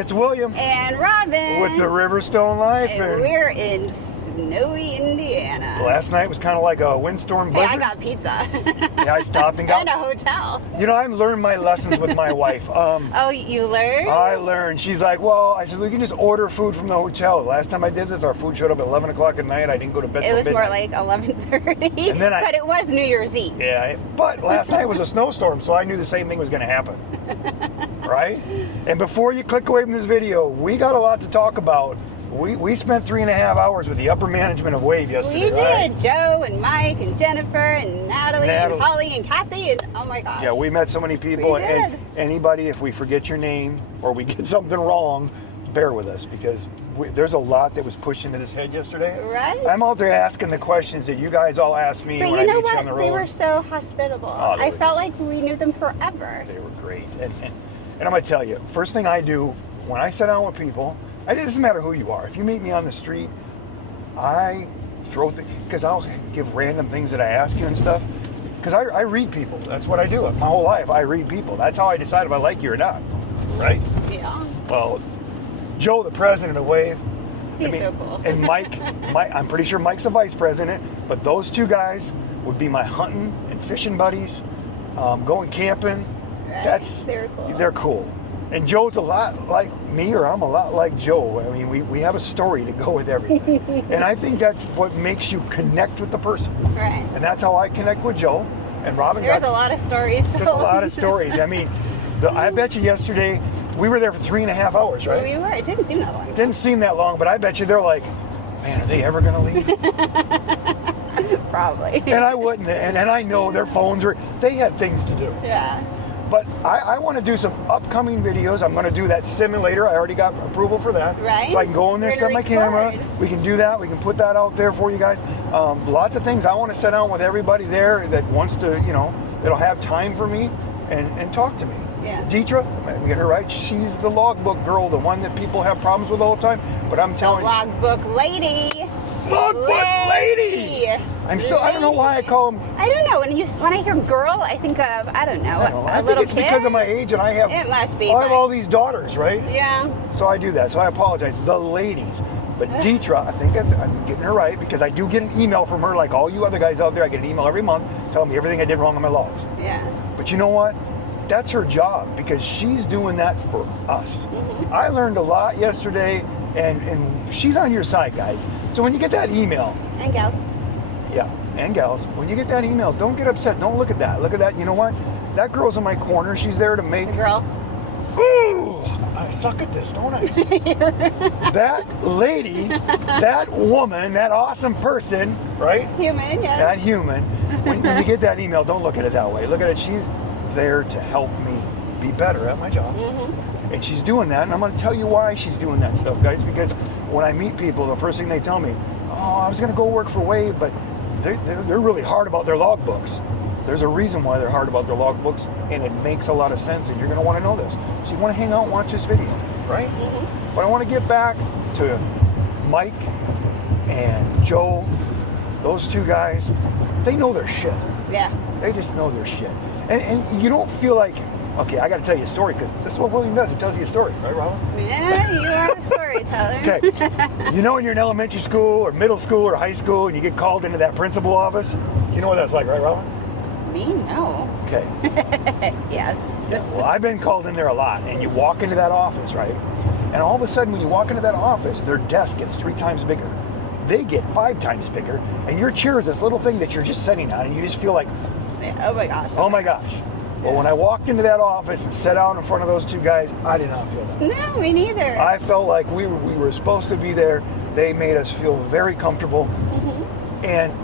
it's William. And Robin. With the Riverstone Life. And we're in snowy Indiana. Last night was kind of like a windstorm blizzard. Hey, I got pizza. Yeah, I stopped and got... And a hotel. You know, I've learned my lessons with my wife. Oh, you learned? I learned. She's like, well, I said, we can just order food from the hotel. Last time I did this, our food showed up at 11 o'clock at night. I didn't go to bed It till was more midnight. like 11:30. But it was New Year's Eve. Yeah, but last night was a snowstorm, so I knew the same thing was going to happen. Right? And before you click away from this video, we got a lot to talk about. We spent 3.5 hours with the upper management of Wave yesterday. We did. Right? Joe and Mike and Jennifer and Natalie and Holly and Kathy and oh my gosh. Yeah, we met so many people. And anybody, if we forget your name or we get something wrong, bear with us because there's a lot that was pushed into this head yesterday. Right. I'm out there asking the questions that you guys all asked me when I meet you on the road. They were so hospitable. Oh, I felt like we knew them forever. They were great. And I'm going to tell you, first thing I do when I sit down with people, it doesn't matter who you are. If you meet me on the street, I throw things, because I'll give random things that I ask you and stuff. Because I read people. That's what I do. My whole life, I read people. That's how I decide if I like you or not. Right? Yeah. Well, Joe, the president of Wave. He's so cool. And Mike, I'm pretty sure Mike's the vice president. But those two guys would be my hunting and fishing buddies, going camping. Right. They're cool. And Joe's a lot like me, or I'm a lot like Joe. I mean, we have a story to go with everything. And I think that's what makes you connect with the person. Right. And that's how I connect with Joe. And Robin There's a lot of stories. There's a lot of stories. I mean, I bet you yesterday, we were there for 3.5 hours, right? We were. It didn't seem that long. It didn't seem that long, but I bet you they're like, man, are they ever going to leave? Probably. And I wouldn't. And I know their phones they had things to do. Yeah. But I want to do some upcoming videos. I'm going to do that simulator. I already got approval for that. Right. So I can go in there, set my camera. We can do that. We can put that out there for you guys. Lots of things. I want to sit down with everybody there that wants to, that'll have time for me and talk to me. Yeah. Deetra, we get her right. She's the Logbook girl, the one that people have problems with all the time. But I'm telling you. The Logbook lady. Logbook lady. I don't know why I call them. I don't know. When I hear girl, I think of, I don't know. I think it's because of my age and I have. It must be. I have all these daughters, right? Yeah. So I do that. So I apologize. The ladies. But Deetra, I think I'm getting her right because I do get an email from her like all you other guys out there. I get an email every month telling me everything I did wrong on my logs. Yes. But you know what? That's her job because she's doing that for us. Mm-hmm. I learned a lot yesterday and she's on your side, guys. So when you get that email. And gals. Yeah, and gals. When you get that email, don't get upset. Don't look at that. Look at that. You know what? That girl's in my corner. She's there to make. The girl. Ooh, I suck at this, don't I? That lady, that woman, that awesome person, right? Human, yes. That human. When you get that email, don't look at it that way. Look at it. She's there to help me be better at my job. Mm-hmm. And she's doing that. And I'm going to tell you why she's doing that stuff, guys. Because when I meet people, the first thing they tell me, oh, I was going to go work for Wave, but they're really hard about their logbooks. There's a reason why they're hard about their logbooks, and it makes a lot of sense, and you're going to want to know this. So you want to hang out and watch this video, right? Mm-hmm. But I want to get back to Mike and Joe. Those two guys, they know their shit. Yeah. They just know their shit. And you don't feel like, okay, I got to tell you a story, because this is what William does. He tells you a story, right, Robin? Yeah, you are a storyteller. Okay. You know when you're in elementary school or middle school or high school and you get called into that principal office? You know what that's like, right, Robin? Me? No. Okay. Yes. Yeah, well, I've been called in there a lot, and you walk into that office, right? And all of a sudden, when you walk into that office, their desk gets 3 times bigger. They get 5 times bigger, and your chair is this little thing that you're just sitting on, and you just feel like, oh my gosh. Oh my gosh. Well, when I walked into that office and sat down in front of those two guys, I did not feel that. No, me neither. I felt like we were supposed to be there. They made us feel very comfortable. Mm-hmm. And,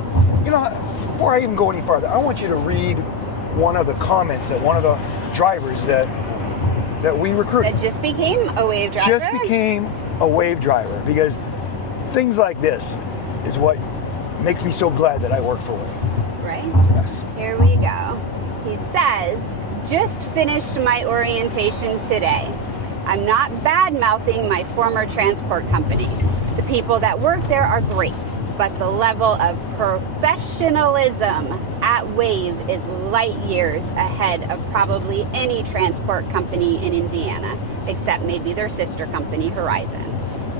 before I even go any farther, I want you to read one of the comments that one of the drivers that we recruited. That just became a Wave driver? Just became a Wave driver, because things like this is what makes me so glad that I work for Wave. Right? Yes. Here we go. He says, just finished my orientation today. I'm not bad-mouthing my former transport company. The people that work there are great. but the level of professionalism at Wave is light years ahead of probably any transport company in Indiana, except maybe their sister company, Horizon.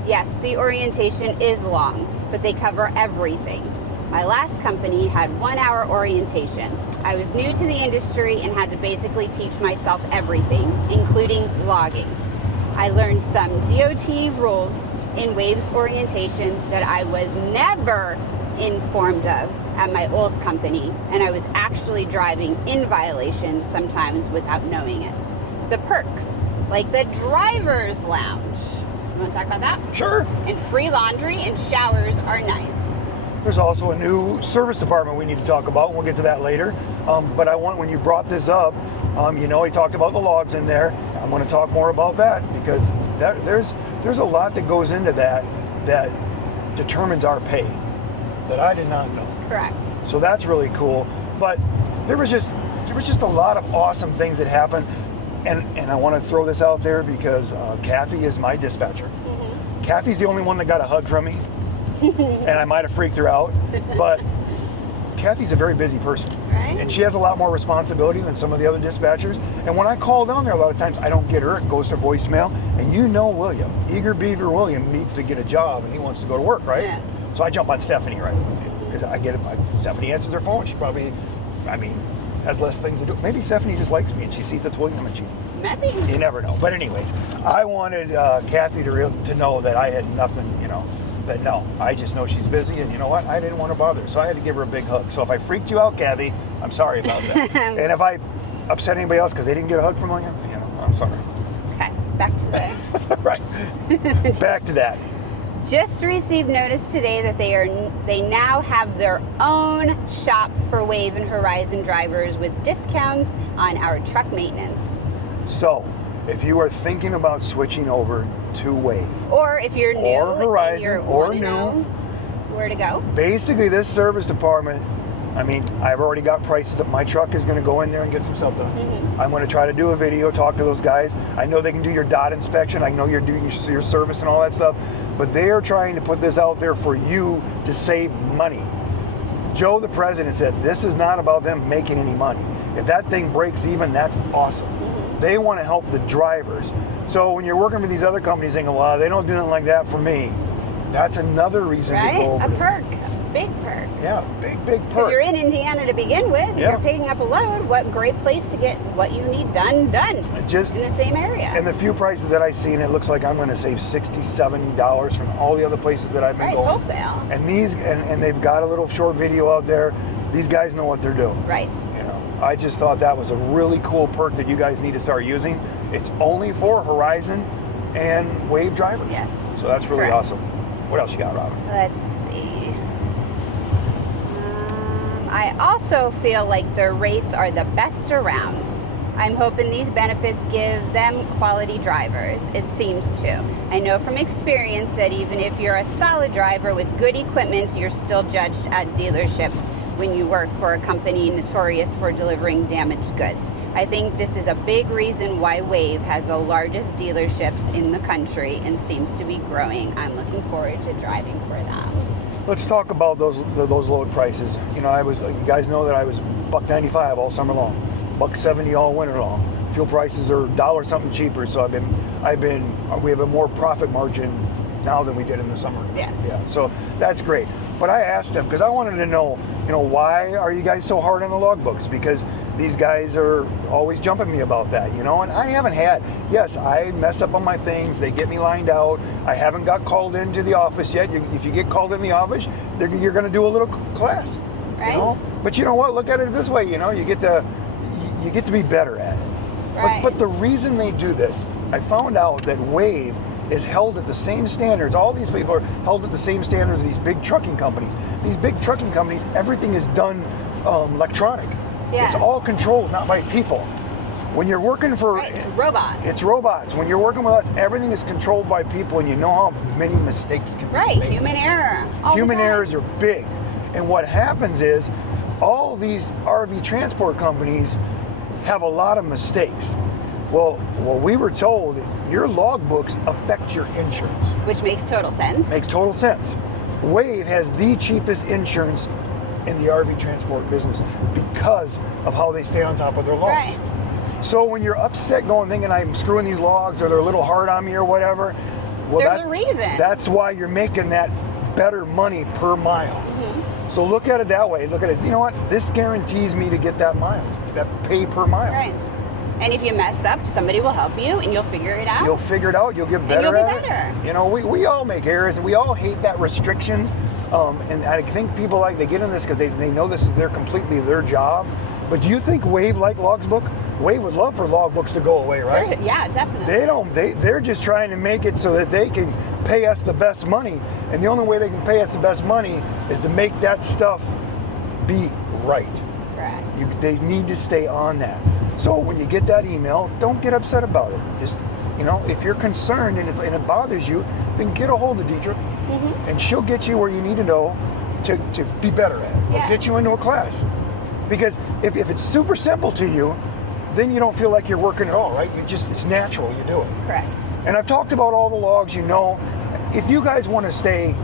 Yes, the orientation is long, but they cover everything. My last company had 1 hour orientation. I was new to the industry and had to basically teach myself everything, including logging. I learned some DOT rules in Wave's orientation that I was never informed of at my old company, and I was actually driving in violation sometimes without knowing it. The perks, like the driver's lounge. You want to talk about that? Sure. And free laundry and showers are nice. There's also a new service department we need to talk about. We'll get to that later. But when you brought this up, he talked about the logs in there. I'm going to talk more about that because there's a lot that goes into that determines our pay that I did not know. Correct. So that's really cool. But there was just a lot of awesome things that happened. And I want to throw this out there because Kathy is my dispatcher. Mm-hmm. Kathy's the only one that got a hug from me. And I might have freaked her out, but Kathy's a very busy person. Right. And she has a lot more responsibility than some of the other dispatchers. And when I call down there, a lot of times I don't get her. It goes to voicemail. And William, Eager Beaver William, needs to get a job and he wants to go to work, right? Yes. So I jump on Stephanie right away because I get it. Stephanie answers her phone. She probably, has less things to do. Maybe Stephanie just likes me and she sees it's William and she... Maybe. You never know. But anyways, I wanted Kathy to know that I had nothing, that no, I just know she's busy, and you know what? I didn't want to bother her, so I had to give her a big hug. So if I freaked you out, Kathy, I'm sorry about that. And if I upset anybody else because they didn't get a hug from William, I'm sorry. Okay, back to the... Right. Back to that. Just received notice today that they now have their own shop for Wave and Horizon drivers with discounts on our truck maintenance. So, if you are thinking about switching over to Wave, or if you're new or Horizon, and you're or new, new, where to go? Basically, this service department, I've already got prices that my truck is going to go in there and get some stuff done. Mm-hmm. I'm going to try to do a video, talk to those guys. I know they can do your dot inspection. I know you're doing your service and all that stuff, but they are trying to put this out there for you to save money. Joe, the president, said this is not about them making any money. If that thing breaks even, that's awesome. Mm-hmm. They want to help the drivers. So when you're working with these other companies saying, well, they don't do nothing like that for me, that's another reason to go over. A perk. Big perk. Yeah, big perk. Because you're in Indiana to begin with, and you're picking up a load. What great place to get what you need done just in the same area. And the few prices that I've seen, it looks like I'm going to save $60, $70 from all the other places that I've been going. Right, it's wholesale. And and they've got a little short video out there. These guys know what they're doing. Right. I just thought that was a really cool perk that you guys need to start using. It's only for Horizon and Wave drivers. Yes. So that's really awesome. What else you got, Robin? Let's see. I also feel like their rates are the best around. I'm hoping these benefits give them quality drivers. It seems to. I know from experience that even if you're a solid driver with good equipment, you're still judged at dealerships when you work for a company notorious for delivering damaged goods. I think this is a big reason why Wave has the largest dealerships in the country and seems to be growing. I'm looking forward to driving for them. Let's talk about those load prices. You guys know that I was $1.95 all summer long, $1.70 all winter long. Fuel prices are $1 something cheaper, so we have a more profit margin now than we did in the summer. Yes. Yeah. So that's great. But I asked them because I wanted to know, why are you guys so hard on the logbooks? Because these guys are always jumping me about that, and I haven't had. Yes, I mess up on my things. They get me lined out. I haven't got called into the office yet. If you get called in the office, you're going to do a little class. Right. But you know what? Look at it this way. You get to be better at it. Right. But the reason they do this, I found out that Wave is held at the same standards. All these people are held at the same standards as these big trucking companies. These big trucking companies, everything is done electronic. Yes. It's all controlled, not by people. When you're working for... Right, it's robots. It's robots. When you're working with us, everything is controlled by people, and you know how many mistakes can be made. Right, human error. Human errors are big. And what happens is, all these RV transport companies have a lot of mistakes. Well, we were told that your logbooks affect your insurance. Which makes total sense. Makes total sense. Wave has the cheapest insurance in the RV transport business because of how they stay on top of their logs. Right. So when you're upset going thinking I'm screwing these logs or they're a little hard on me or whatever, well, There's a reason. That's why you're making that better money per mile. Mm-hmm. So look at it that way. Look at it, you know what? This guarantees me to get that miles, that pay per mile. Right. And if you mess up, somebody will help you and you'll figure it out. You'll figure it out. You'll get better and you'll be at better. it. You know, we all make errors and we all hate that restrictions. And I think people they get in this because they know this is completely their job. But do you think Wave like Logbook? Wave would love for logbooks to go away, right? Sure. Yeah, definitely. They're just trying to make it so that they can pay us the best money. And the only way they can pay us the best money is to make that stuff be right. Correct. They need to stay on that. So when you get that email, don't get upset about it. Just, if you're concerned and it bothers you, then get a hold of Deidre, and she'll get you where you need to know to be better at it. Or Yes. get you into a class. Because if it's super simple to you, then you don't feel like you're working at all, right? It's natural, you do it. Correct. And I've talked about all the logs, If you guys want to stay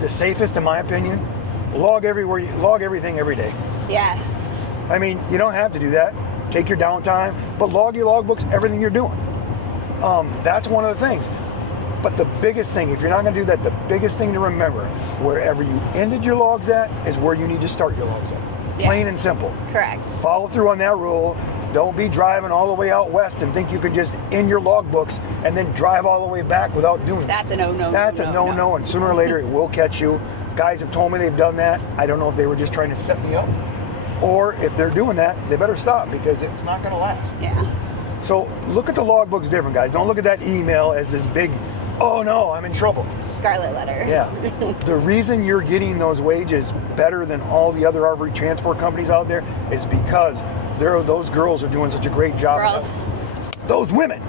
the safest, in my opinion, log everything every day. Yes. I mean, you don't have to do that. Take your downtime, but log your logbooks, everything you're doing. That's one of the things. But the biggest thing, if you're not going to do that, the biggest thing to remember, wherever you ended your logs at is where you need to start your logs at. Plain and simple. Correct. Follow through on that rule. Don't be driving all the way out west and think you can just end your logbooks and then drive all the way back without doing it. That's a no-no. That's a no-no, and sooner or later it will catch you. Guys have told me they've done that. I don't know if they were just trying to set me up, or if they're doing that, they better stop because it's not going to last. Yeah. So look at the logbooks different, guys. Don't look at that email as this big, oh no, I'm in trouble. Scarlet letter. Yeah. The reason you're getting those wages better than all the other RV transport companies out there is because those girls are doing such a great job. Girls. Those women.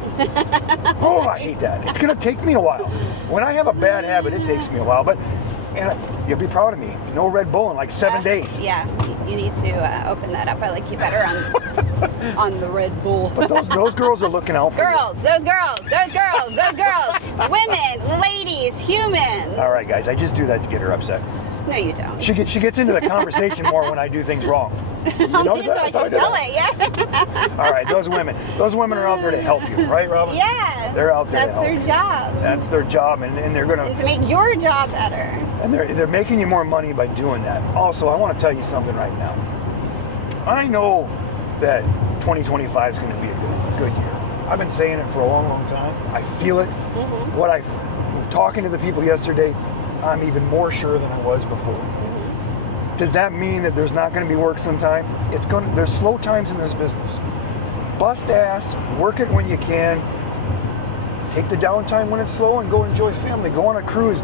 Oh, I hate that. It's going to take me a while. When I have a bad habit, it takes me a while. But you'll be proud of me. No Red Bull in like 7 days. Yeah, you need to open that up. I like you better on the Red Bull. But those girls are looking out for Girls, those girls, women, ladies, humans. All right, guys, I just do that to get her upset. No, you don't. She gets into the conversation more when I do things wrong. You So notice that? I That's how I can do tell that. it, yeah. All right, those women are out there to help you, right, Robin? Yes. They're out there to That's help their you. job. That's their job, and they're And gonna to make your job better. and they're making you more money by doing that. Also, I want to tell you something right now. I know that 2025 is going to be a good year. I've been saying it for a long, long time. I feel it. Talking to the people yesterday, I'm even more sure than I was before. Does that mean that there's not going to be work sometime? There's slow times in this business. Bust ass, work it when you can. Take the downtime when it's slow and go enjoy family. Go on a cruise.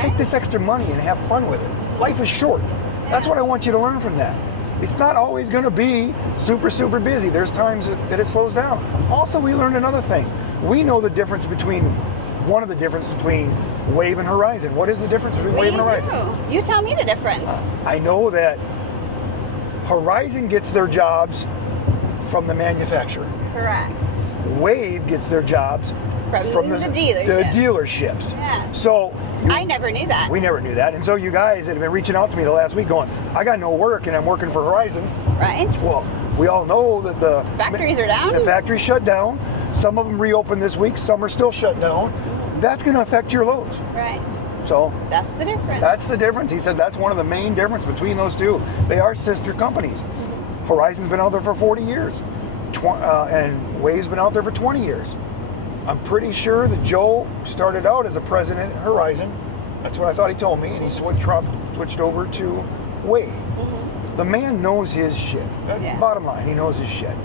Take this extra money and have fun with it. Life is short. That's what I want you to learn from that. It's not always going to be super, super busy. There's times that it slows down. Also, we learned another thing. We know the difference between Wave and Horizon. What is the difference between Wave and Horizon? You tell me the difference. I know that Horizon gets their jobs from the manufacturer. Correct. Wave gets their jobs from the dealerships. Yeah. So I never knew that. We never knew that. And so you guys have been reaching out to me the last week going, I got no work and I'm working for Horizon. Right. Well, we all know that the factories are down. The factories shut down. Some of them reopened this week. Some are still shut down. That's going to affect your loads. Right. So that's the difference. That's the difference. He said that's one of the main difference between those two. They are sister companies. Horizon's been out there for 40 years. And Wave's been out there for 20 years. I'm pretty sure that Joe started out as a president at Horizon. That's what I thought he told me. And he switched over to Wave. The man knows his shit. Bottom line, he knows his shit.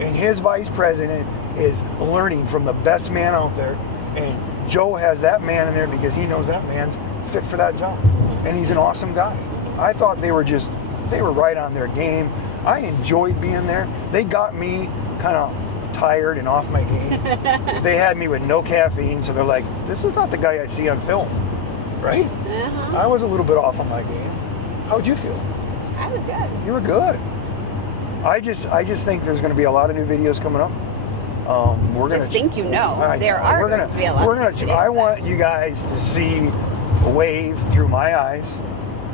And his vice president is learning from the best man out there. And Joe has that man in there because he knows that man's fit for that job. And he's an awesome guy. I thought they were right on their game. I enjoyed being there. They got me kind of tired and off my game. They had me with no caffeine, so they're like, this is not the guy I see on film, right? I was a little bit off on my game. How'd you feel? I was good. You were good. I just think there's going to be a lot of new videos coming up. We're Just think you know. I There know. are We're going to be a lot We're of gonna. videos I that- want you guys to see a wave through my eyes.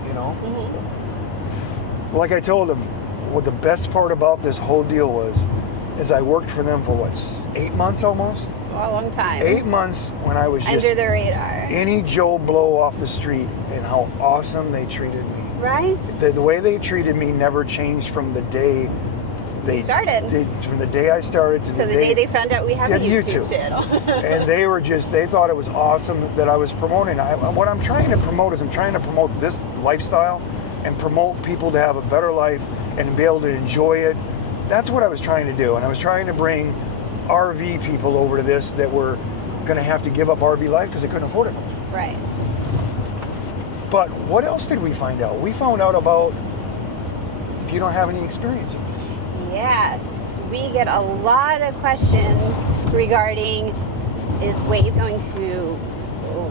You know. Mm-hmm. Like I told them, what the best part about this whole deal was, is I worked for them for what, 8 months almost. It's a long time. 8 months when I was just under the radar. any Joe Blow off the street, and how awesome they treated me. Right? The way they treated me never changed from the day they started. From the day I started to So the day they found out we have a YouTube channel. And they thought it was awesome that I was promoting. What I'm trying to promote is I'm trying to promote this lifestyle and promote people to have a better life and be able to enjoy it. That's what I was trying to do. And I was trying to bring RV people over to this that were going to have to give up RV life because they couldn't afford it. Right. But what else did we find out? We found out about if you don't have any experience in this. Yes. We get a lot of questions regarding, is Wave going to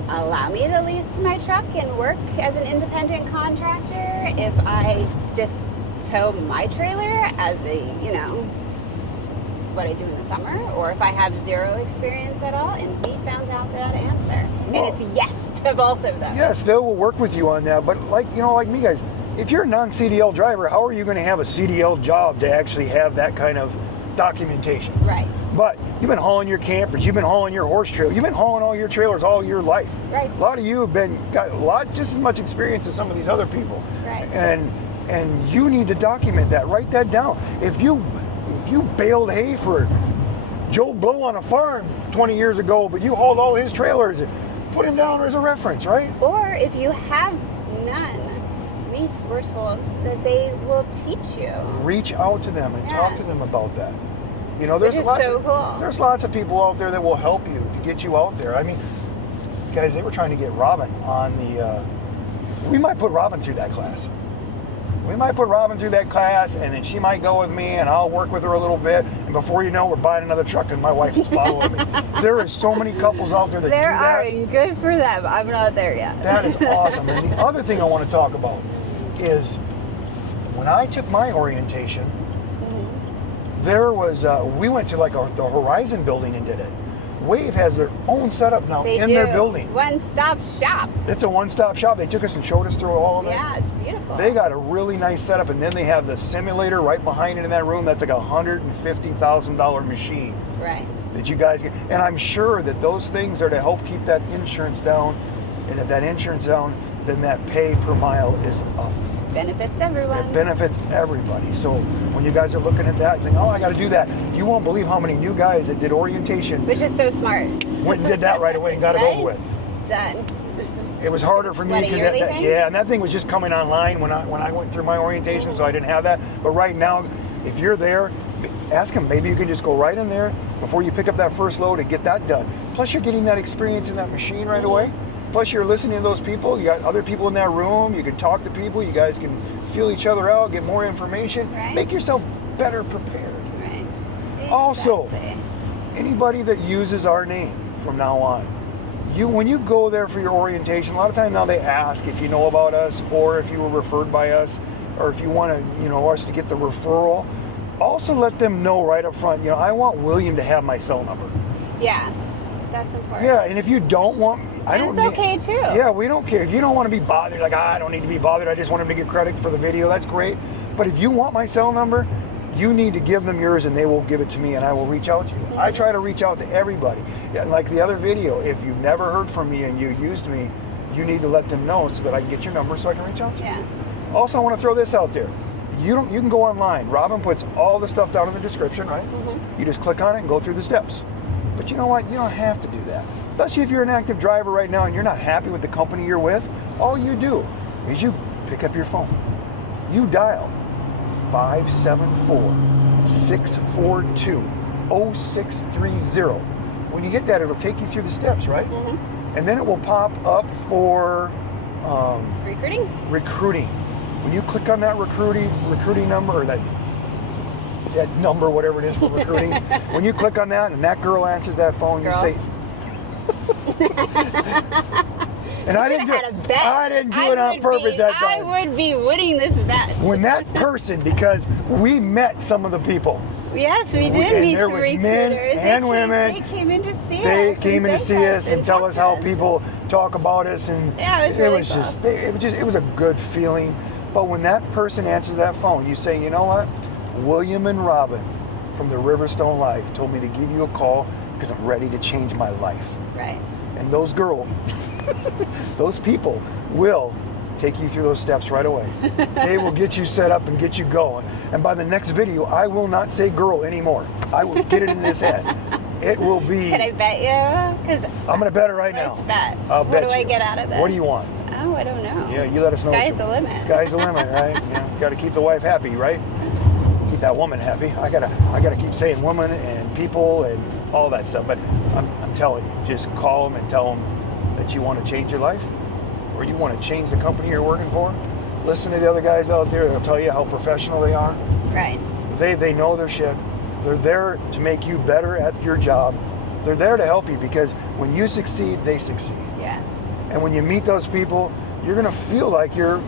allow me to lease my truck and work as an independent contractor if I just tow my trailer as a, what I do in the summer, or if I have zero experience at all? And we found out that answer. Well, and it's yes to both of them. Yes, they will work with you on that. But like me guys, if you're a non-CDL driver, how are you going to have a CDL job to actually have that kind of documentation? Right. But you've been hauling your campers, you've been hauling your horse trailer, you've been hauling all your trailers all your life. Right. A lot of you have got just as much experience as some of these other people. Right. And you need to document that. Write that down. If you baled hay for Joe Blow on a farm 20 years ago, but you hauled all his trailers, put him down as a reference, right? Or if you have none, we're told that they will teach you. Reach out to them and talk to them about that. Which is so cool. There's lots of people out there that will help you to get you out there. I mean, guys, they were trying to get Robin on the. We might put Robin through that class. And then she might go with me, and I'll work with her a little bit. And before you know, we're buying another truck, and my wife is following me. There are so many couples out there that do that. There are, and good for them. I'm not there yet. That is awesome. And the other thing I want to talk about is when I took my orientation, there was we went to the Horizon building and did it. Wave has their own setup now their building. One-stop shop. It's a one-stop shop. They took us and showed us through all of it. Yeah, it's beautiful. They got a really nice setup, and then they have the simulator right behind it in that room. That's like $150,000 machine. Right. That you guys get. And I'm sure that those things are to help keep that insurance down. And if that insurance down, then that pay per mile is up. Benefits everyone. It benefits everybody. So when you guys are looking at that, think, I got to do that. You won't believe how many new guys that did orientation. Which is so smart. Went and did that right away and got it over with. Done. It was harder for me because and that thing was just coming online when I went through my orientation, so I didn't have that. But right now, if you're there, ask them. Maybe you can just go right in there before you pick up that first load and get that done. Plus, you're getting that experience in that machine right away. Plus, you're listening to those people. You got other people in that room. You can talk to people. You guys can feel each other out, get more information. Right. Make yourself better prepared. Right. Exactly. Also, anybody that uses our name from now on, when you go there for your orientation, a lot of times now they ask if you know about us or if you were referred by us or if you want to, us to get the referral. Also, let them know right up front. I want William to have my cell number. Yes. That's important. Yeah, and if you don't want, it's okay too. Yeah, we don't care. If you don't want to be bothered, I don't need to be bothered. I just want him to get credit for the video. That's great. But if you want my cell number, you need to give them yours, and they will give it to me, and I will reach out to you. I try to reach out to everybody. And like the other video, if you've never heard from me and you used me, you need to let them know so that I can get your number so I can reach out to you. Yes. Also, I want to throw this out there. You can go online. Robin puts all the stuff down in the description, right? You just click on it and go through the steps. But you know what? You don't have to do that. Especially if you're an active driver right now and you're not happy with the company you're with, all you do is you pick up your phone. You dial 574-642-0630. When you hit that, it'll take you through the steps, right? And then it will pop up for recruiting. When you click on that recruiting number, or that number, whatever it is for recruiting, when you click on that and that girl answers that phone, you say, And I didn't do had a bet. I didn't do it on purpose that time. I would be winning this bet. When that person, because we met some of the people. Yes, we did And meet there some was recruiters. men and women. They came in to see us. They came in to thank see us and tell us how talked to people talk about us, and Yeah, it was really cool. it was a good feeling. But when that person answers that phone, you say, you know what? William and Robin from the Riverstone Life told me to give you a call because I'm ready to change my life. Right. And those girls, those people will take you through those steps right away. They will get you set up and get you going. And by the next video, I will not say girl anymore. I will get it in this head. It will be. Can I bet you? Because I'm going to bet it right now. let's bet. I'll What bet do I you. get out of this? What do you want? Oh, I don't know. Yeah, you let us know. Sky's the limit. Sky's the limit, right? Yeah, got to keep the wife happy, right? Keep that woman happy. I gotta keep saying woman and people and all that stuff. But I'm telling you, just call them and tell them that you want to change your life, or you want to change the company you're working for. Listen to the other guys out there. They'll tell you how professional they are. Right. They know their shit. They're there to make you better at your job. They're there to help you, because when you succeed, they succeed. Yes. And when you meet those people, you're gonna feel like you're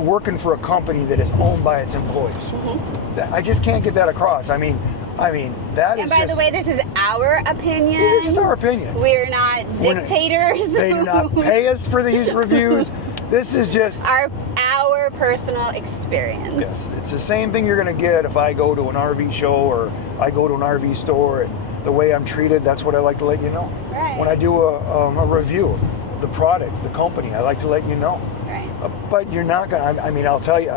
working for a company that is owned by its employees. Mm-hmm. I just can't get that across. I mean, that And is by just, the way, this is our opinion. this is just our opinion. We're not dictators. They do not pay us for these reviews. This is just our personal experience. yes. It's the same thing you're gonna get if I go to an RV show or I go to an RV store, and the way I'm treated, that's what I like to let you know. Right. When I do a review of the product, the company, I like to let you know. Right. But you're not gonna. I mean, I'll tell you.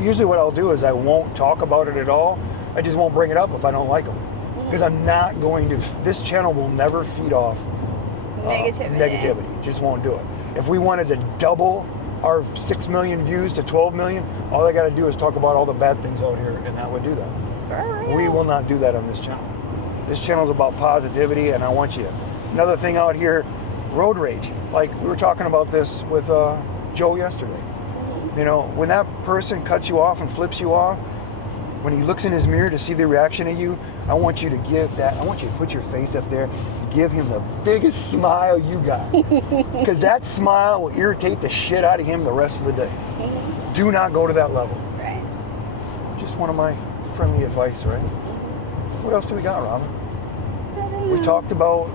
Usually what I'll do is I won't talk about it at all. I just won't bring it up if I don't like them, because I'm not going to. This channel will never feed off negativity. Just won't do it. If we wanted to double our 6 million views to 12 million, all I got to do is talk about all the bad things out here, and that would do that. For real. We will not do that on this channel. This channel is about positivity, and I want you. Another thing out here, road rage. Like we were talking about this with Joe yesterday. You know, when that person cuts you off and flips you off, when he looks in his mirror to see the reaction of you, I want you to put your face up there, give him the biggest smile you got. Because that smile will irritate the shit out of him the rest of the day. Do not go to that level. Right. Just one of my friendly advice, right? What else do we got, Robin? We talked about,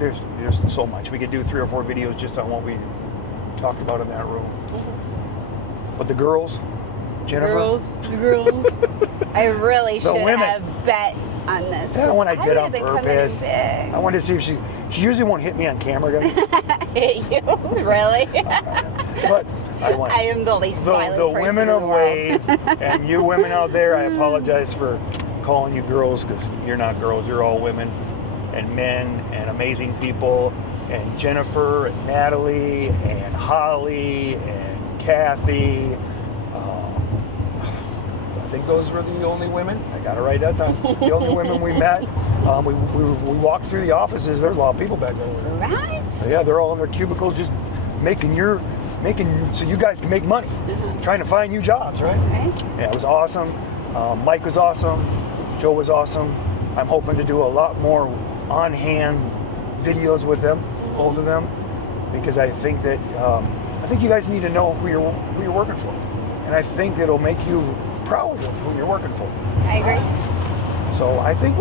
there's so much. We could do 3 or 4 videos just on what we talked about in that room. But the girls, Jennifer. The girls. I really should women. have bet on this. That one I did on would have been coming in purpose. big. I wanted to see if she usually won't hit me on camera, guys. Hit you? Really? But I won. I am the least violent The person women in of the world. Wave, and you women out there, I apologize for calling you girls, because you're not girls. You're all women and men and amazing people. And Jennifer and Natalie and Holly and Kathy. I think those were the only women. I got it right that time. The only women we met. We walked through the offices. There's a lot of people back there. Right? Yeah, they're all in their cubicles, just making so you guys can make money, trying to find you jobs, right? Right. Yeah, it was awesome. Mike was awesome. Joe was awesome. I'm hoping to do a lot more on-hand videos with them, both of them, because I think that you guys need to know who you're working for, and I think it'll make you proud of who you're working for. I agree. So I think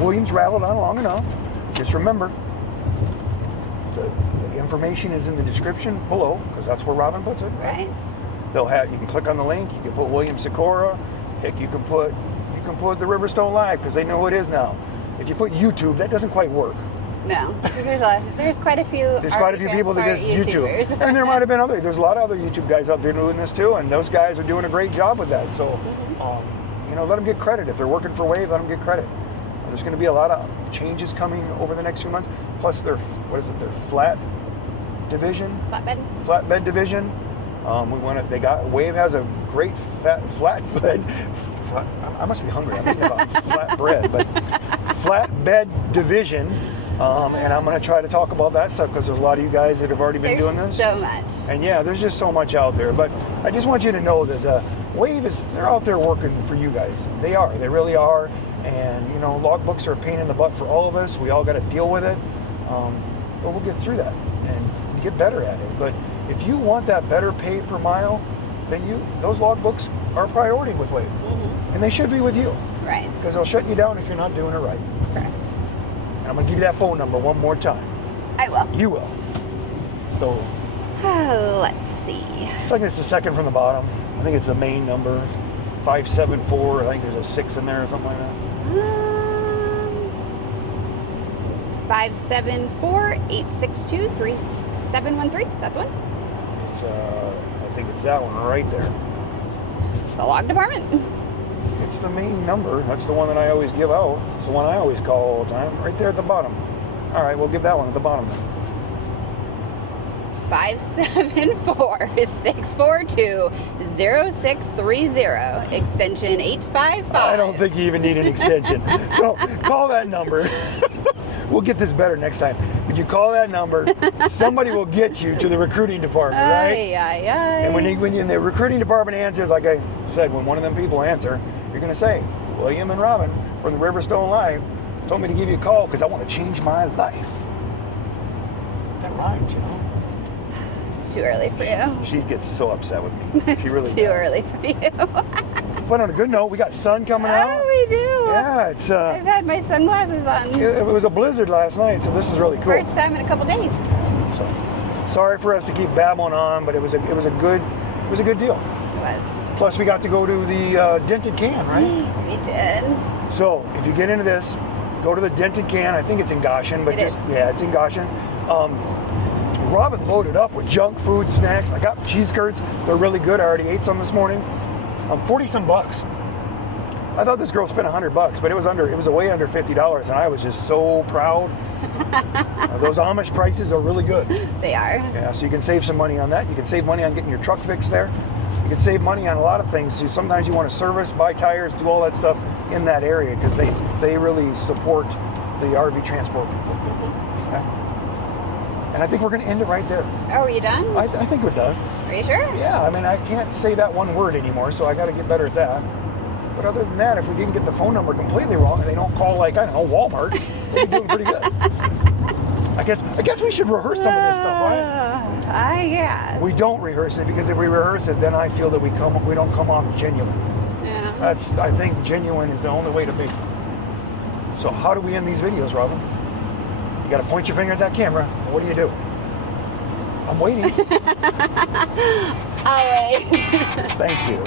Williams rattled on long enough. Just remember, the information is in the description below, because that's where Robin puts it. Right. You can click on the link. You can put William Sikora. Heck, you can put the Riverstone Life, because they know who it is now. If you put YouTube, that doesn't quite work. No, because there's quite a few. There's quite a few people that just YouTube, and there might have been there's a lot of other YouTube guys out there doing this too, and those guys are doing a great job with that. So, let them get credit. If they're working for Wave, let them get credit. There's going to be a lot of changes coming over the next few months. Plus, their flat division, flatbed division. Wave has a great flatbed. I must be hungry. I'm thinking about flatbread, but flatbed division. And I'm going to try to talk about that stuff, because there's a lot of you guys that have already been doing this. There's so much. And yeah, there's just so much out there. But I just want you to know that Wave they're out there working for you guys. They are. They really are. And, logbooks are a pain in the butt for all of us. We all got to deal with it. But we'll get through that and get better at it. But if you want that better pay per mile, then those logbooks are a priority with Wave. And they should be with you. Right. Because they'll shut you down if you're not doing it right. Correct. And I'm going to give you that phone number one more time. I will. You will. So, let's see. it's like it's the second from the bottom. I think it's the main number. 574. I think there's a 6 in there or something like that. 574-862-3713. Is that the one? It's, I think it's that one right there. The log department. It's the main number. That's the one that I always give out. It's the one I always call all the time. Right there at the bottom. All right, we'll give that one at the bottom then. 574-642-0630, extension 855. I don't think you even need an extension. So call that number. We'll get this better next time. When you call that number, somebody will get you to the recruiting department, right? And when the recruiting department answers, like I said, when one of them people answer, you're going to say, William and Robin from the Riverstone Life told me to give you a call because I want to change my life. That rhymes, you know? It's too early for you. She gets so upset with me. She really It's too early for you. But on a good note, we got sun coming out. Oh, we do. Yeah, it's I've had my sunglasses on. it was a blizzard last night, so this is really cool. First time in a couple days. So, sorry for us to keep babbling on, but it was a good deal. It was. Plus, we got to go to the dented can, right? We did. So, if you get into this, go to the dented can. I think it's in Goshen, but It is. yeah, it's in Goshen. Robin loaded up with junk food, snacks. I got cheese curds. They're really good. I already ate some this morning. 40 some bucks. I thought this girl spent $100, but it was way under $50, and I was just so proud. Those Amish prices are really good. They are. Yeah, so you can save some money on that. You can save money on getting your truck fixed there. You can save money on a lot of things. So sometimes you want to service, buy tires, do all that stuff in that area because they really support the RV transport people. Okay? And I think we're going to end it right there. Oh, are you done? I think we're done. Are you sure? Yeah, I mean, I can't say that one word anymore, so I got to get better at that. But other than that, if we didn't get the phone number completely wrong and they don't call, like, I don't know, Walmart, we'll be doing pretty good. I guess we should rehearse some of this stuff, right? I guess. We don't rehearse it because if we rehearse it, then I feel that we don't come off genuine. Yeah. I think genuine is the only way to be. So how do we end these videos, Robin? You got to point your finger at that camera. What do? I'm waiting. Always. Thank you.